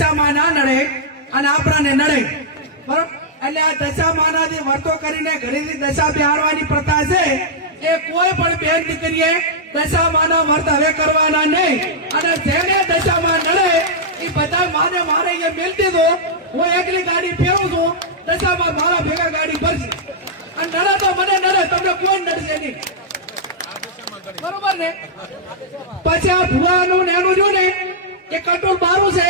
દશામાં ના નડે અને આપણાને નડે. બરોબર? એટલે આ દશામાના જે વર્તો કરીને ઘરેથી દશા બિહારવાની પ્રથા છે. એ કોઈ પણ બેન દીકરીએ દશામાના વર્ત હવે કરવાના નહીં. અને જેને દશામાં નડે, એ બધા માને મારે એ મેલતી દો હું એકલી ગાડી ફેરવું છું, દશામાં મારા ભેગા ગાડી ભરશે. અને નડે તો મને નડે, તમને કોઈ નડશે નહીં? બરોબર ને? પછી આ ભુવાનું ને એનું જો ને, એ કંટ્રોલ બારું છે.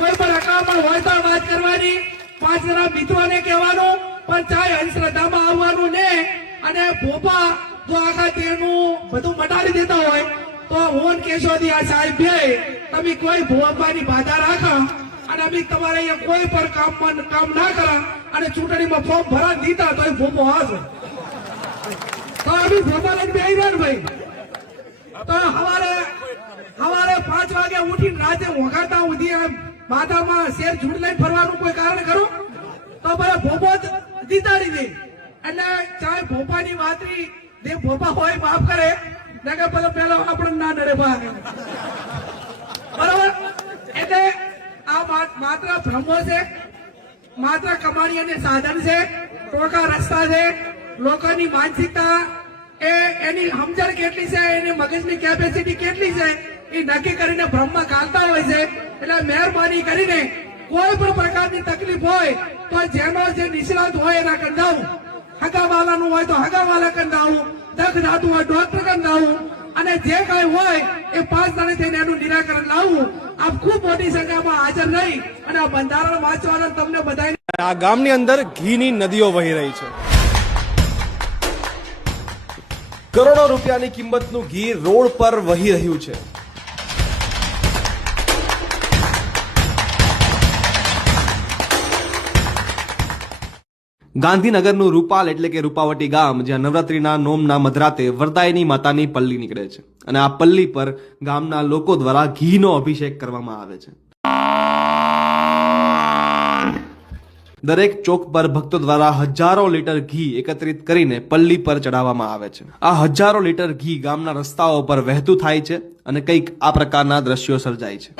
કોઈ પણ અકામણ હોય તો વાત કરવાની. પાંચ જણા મિત્રોને કહેવાનું, પણ ચાહે અંધશ્રદ્ધામાં આવવાનું ને. અને ભોપા જો આખા તેનું બધું મટાડી દેતા હોય, તો હું ને કેશોદી આ સાહેબ તમે કોઈ ભોપાની બાધા રાખો. અને અમે તમારે અહીંયા કોઈ પણ કામ કામ ના કરા. અને ચૂંટણીમાં ફોર્મ ભરા દીધા તો ભોપો હાજો તો અમે ભોપા લઈને બે ભાઈ. તો હવારે હવારે પાંચ વાગે ઉઠીને રાતે વગાડતા સુધી આમ માથામાં શેર ઝૂડ લઈને ફરવાનું કોઈ કારણ ખરું? તો બધા ભોપો જ જીતાડી દે. એટલે ચાહે ભોપાની વાતરી જે ભોપા હોય માફ કરે. નકર પેલો પેલો આપણને ના ડરે બહાર બરોબર? એટલે આ માત્ર ભ્રમો છે, માત્ર કમાણી અને સાધન છે ટોકા રસ્તા છે, લોકોની માનસિકતા એ એની સમજણ કેટલી છે, એની મગજની કેપેસિટી કેટલી છે એ નક્કી કરીને ભ્રમમાં ગાલતા હોય છે. એટલે મહેરબાની કરીને કોઈ પણ પ્રકારની તકલીફ હોય તો જેનો જે નિષ્ણાત હોય એના કંદાવું હગાવાલાનું હોય તો હગાવાલા કંદાવું દખ જાતું હોય ડોક્ટર કંદાવું અને જે કઈ હોય એ પાંચ દાડે થઈને એનું નિરાકરણ લાવવું. આપ ખૂબ મોટી સંખ્યામાં હાજર રહી અને આ બંધારણ વાંચવાનો તમને બધાને આ ગામની અંદર ઘીની નદીઓ વહી રહી છે. કરોડો રૂપિયાની કિંમતનું ઘી રોડ પર વહી રહ્યું છે. ગાંધીનગરનું રૂપાલ એટલે કે રૂપાવટી ગામ, જ્યાં નવરાત્રીના નોમના મધરાતે વરદાયની માતાની પલ્લી નીકળે છે. અને આ પલ્લી પર ગામના લોકો દ્વારા ઘીનો અભિષેક કરવામાં આવે છે. દરેક ચોક પર ભક્તો દ્વારા હજારો લીટર ઘી એકત્રિત કરીને પલ્લી પર ચડાવવામાં આવે છે. આ હજારો લીટર ઘી ગામના રસ્તાઓ પર વહેતું થાય છે અને કંઈક આ પ્રકારના દ્રશ્યો સર્જાય છે.